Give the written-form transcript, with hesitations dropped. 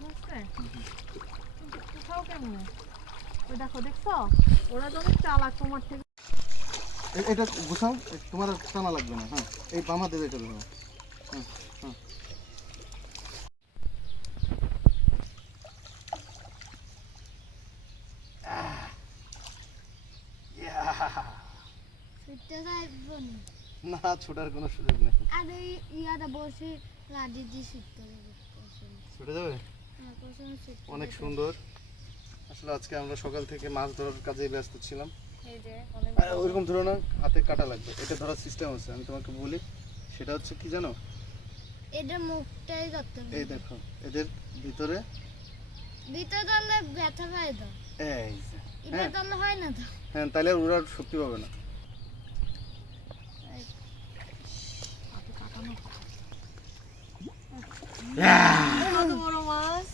বুঝছে কিন্তু কোথাও কেমনে ওই দেখো দেখছো ওরা যখন চালাক তোমার থেকে এটা গুছাও, তোমার আর টানা লাগবে না। হ্যাঁ, এই বামা দেবে এটা ধরো। হ্যাঁ হ্যাঁ ছুটতে যাইবো না। না, ছোটার কোনো সুযোগ নেই। আর এই ইয়াটা বসে লাডি দিয়ে ছুটতে যাবে। ছুটে যাবে? হ্যাঁ, পছন্দ ছুটতে অনেক যাবে। সুন্দর। আসলে আজকে আমরা সকাল থেকে মাছ ধরার কাজে ব্যস্ত ছিলাম। এই যে অনেক আর ওইরকম ধরো না, হাতে কাটা লাগবে। এটা ধরার সিস্টেম আছে, আমি তোমাকে বলি। সেটা হচ্ছে কি জানো, এটার মুখটাই ধরতে হবে। এই দেখো এদের ভিতরে ভিতরে ধরলে ব্যথা পায় তো। এই যে, এটা হ্যাঁ ধরলে হয় না তো। হ্যাঁ, তাহলে আর ওরা আর শক্তি পাবে না। হাতে কাটানো কত বড় মাছ